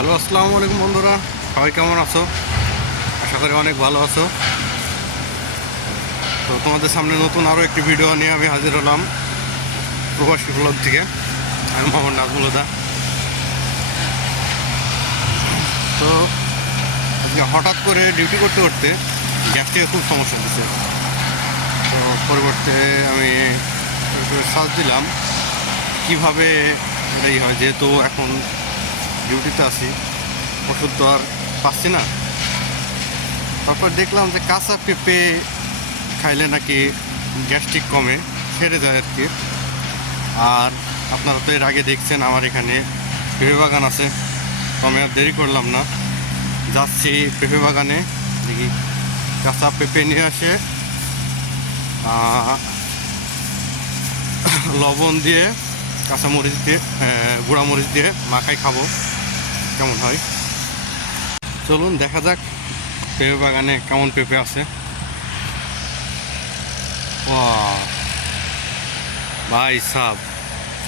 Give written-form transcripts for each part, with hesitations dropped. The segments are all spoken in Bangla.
হ্যালো, আসসালামু আলাইকুম বন্ধুরা। সবাই কেমন আছো? আশা করি অনেক ভালো আছো। তো তোমাদের সামনে নতুন আরও একটি ভিডিও নিয়ে আমি হাজির হলাম প্রবাসী ব্লগ থেকে। আমি মোহাম্মদ নাজমুল হুদা। তো আজকে হঠাৎ করে ডিউটি করতে করতে গ্যাসটিকে খুব সমস্যা দিচ্ছে। তো পরিবর্তে আমি সার্চ দিলাম কীভাবে এটাই হয়, যেহেতু এখন ডিউটিতে আছি, ওষুধ তো আর পাচ্ছি না। তারপর দেখলাম যে কাঁচা পেঁপে খাইলে নাকি গ্যাস্ট্রিক কমে, সেরে যায় আর কি। আর আপনারা তো এর আগে দেখছেন আমার এখানে পেঁপে বাগান আছে। তো আমি আর দেরি করলাম না, যাচ্ছি পেঁপে বাগানে। দেখি কাঁচা পেঁপে নিয়ে আসে লবণ দিয়ে, কাঁচা মরিচ দিয়ে, গুঁড়া মরিচ দিয়ে মাখাই খাবো, কেমন হয়। চলুন দেখা যাক পেঁপে বাগানে কেমন পেঁপে আছে। ভাই সাব,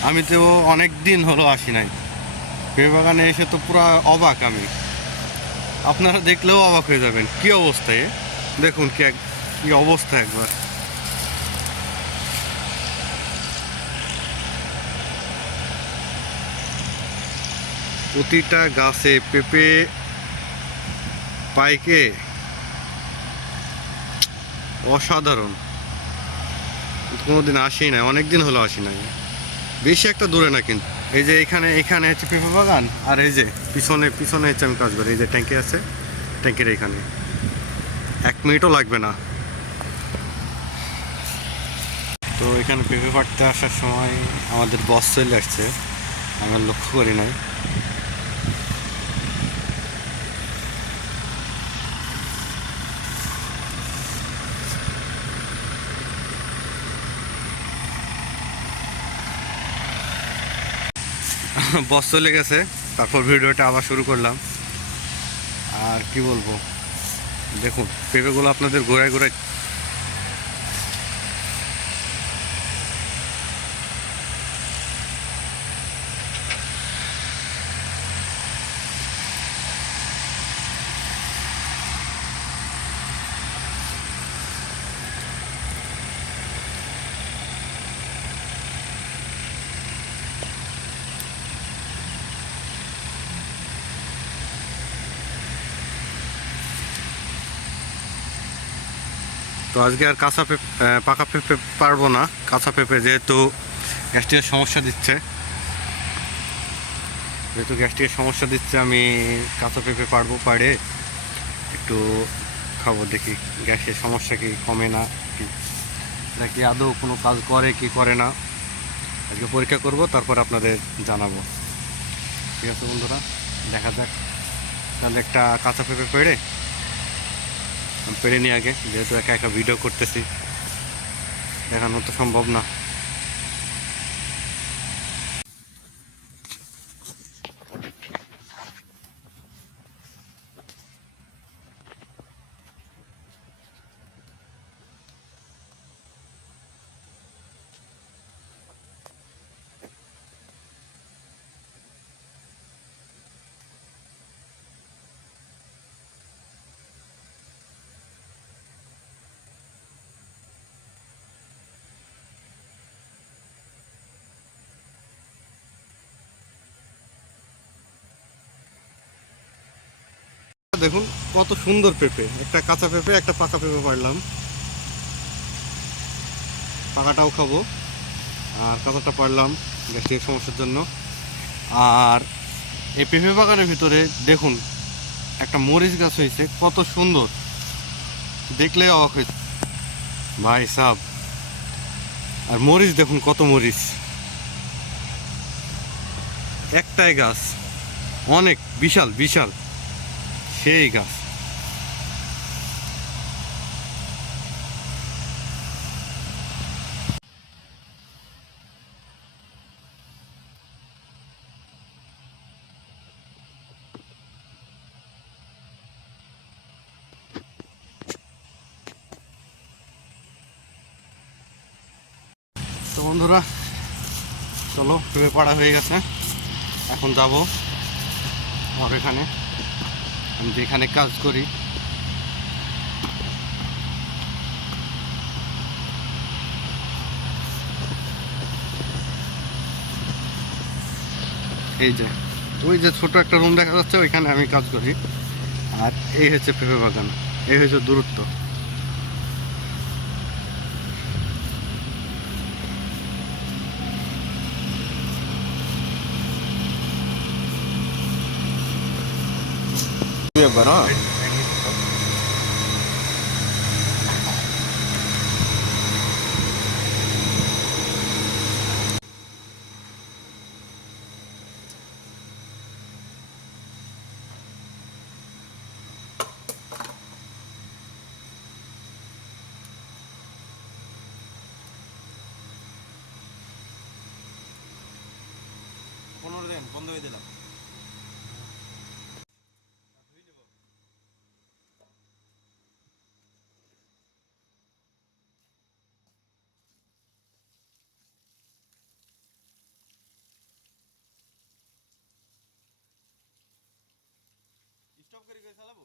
আমি তো অনেক দিন হলো আসি নাই পেঁপে বাগানে, এসে তো পুরো অবাক আমি। আপনারা দেখলেও অবাক হয়ে যাবেন কি অবস্থায়। দেখুন কি অবস্থা একবার। প্রতিটা গাছে পেঁপে পাইকে অসাধারণ। কোনোদিন আসি নাই, অনেক দিন হলো আসি নাই। বেশি একটা দূরে না কিন্তু। এই যে এখানে এখানে হচ্ছে পেঁপে বাগান, আর এই যে পিছনে পিছনে হচ্ছে আমি কাজ করি। এই যে ট্যাঙ্কি আছে, ট্যাঙ্কির এখানে 1 মিনিটও লাগবে না। তো এখানে পেঁপে পাড়তে আসার সময় আমাদের বস চলে আসছে, আমি আর লক্ষ্য করি নাই। বস চলে গেছে, তারপর ভিডিওটা আবার শুরু করলাম। আর কি বলবো, দেখুন পেঁপেগুলো আপনাদের ঘোরায় ঘোরায়। তো আজকে আর কাঁচা পেঁপে পাকা পেঁপে পারবো না। কাঁচা পেঁপে যেহেতু গ্যাস্ট্রিকের সমস্যা দিচ্ছে, আমি কাঁচা পেঁপে পারবো, পারে একটু খাবো, দেখি গ্যাসের সমস্যা কি কমে না কি, এটা কি আদৌ কোনো কাজ করে কি করে না। আজকে পরীক্ষা করব, তারপর আপনাদের জানাবো। ঠিক আছে বন্ধুরা, দেখা যাক। তাহলে একটা কাঁচা পেঁপে পেড়ে নিয়ে আগে, যেহেতু একা একা ভিডিও করতেছি, দেখানো তো সম্ভব না। দেখুন কত সুন্দর পেঁপে, একটা কাঁচা পেঁপে একটা পাকা পেঁপে পারলাম। পাকাটাও খাবো, আর কাঁচাটা পারলাম গ্যাস্ট্রিক সমস্যার জন্য। আর এই পেঁপে বাগানের ভিতরে দেখুন একটা মরিচ গাছ হয়েছে, কত সুন্দর, দেখলে অবাক হয়েছে ভাই সাব। আর মরিচ দেখুন কত মরিচ, একটাই গাছ, অনেক বিশাল বিশাল সেই গাছ। তো বন্ধুরা চলো, পেঁপে পাড়া হয়ে গেছে, এখন যাব আমার এখানে, আমি যেখানে কাজ করি। এই যে ওই যে ছোট একটা রুম দেখা যাচ্ছে, ওইখানে আমি কাজ করি। আর এই হচ্ছে পেঁপে বাগান, এই হচ্ছে দূরত্ব। একবার হ্যাঁ বন্ধ হয়ে দিলাম। স্টপ করে চালাবো।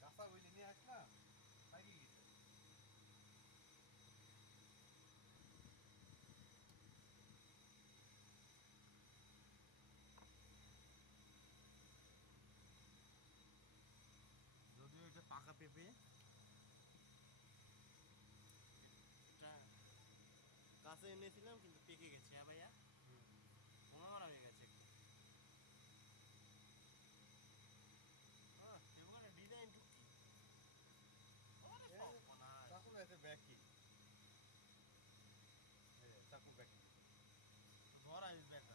কাঁচা বইলে নিয়ে আসলাম, পাইকে গেছে। যদিও এটা পাকা পেঁপে, এটা কাছে এনেছিলাম কিন্তু পেকে গেছে। হ্যাঁ ভাইয়া, মরা হয়ে গেছে একটু। ডিজাইন টুকি চাকু আছে ব্যাকি, চাকু ব্যাকি ধরা ব্যাকা।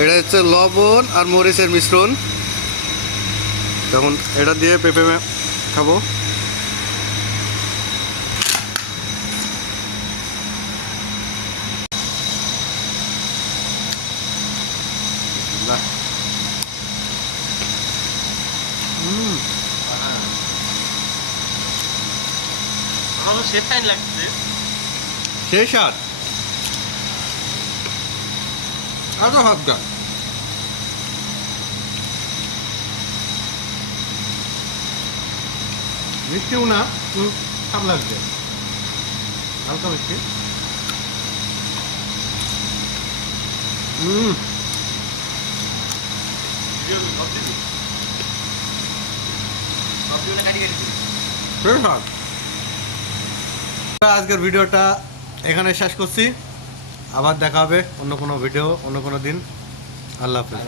এটা হচ্ছে লবণ আর মরিচের মিশ্রণ। তখন এটা দিয়ে পেঁপে খাবো। আমার তো সেটাই লাগছে, সেই স্বাদ। আরো হাত গা মিষ্টিও না, খারাপ লাগছে, হালকা মিষ্টি। আজকের ভিডিওটা এখানে শেষ করছি। আবার দেখা হবে অন্য কোনো ভিডিও, অন্য কোনো দিন। আল্লাহ হাফেজ।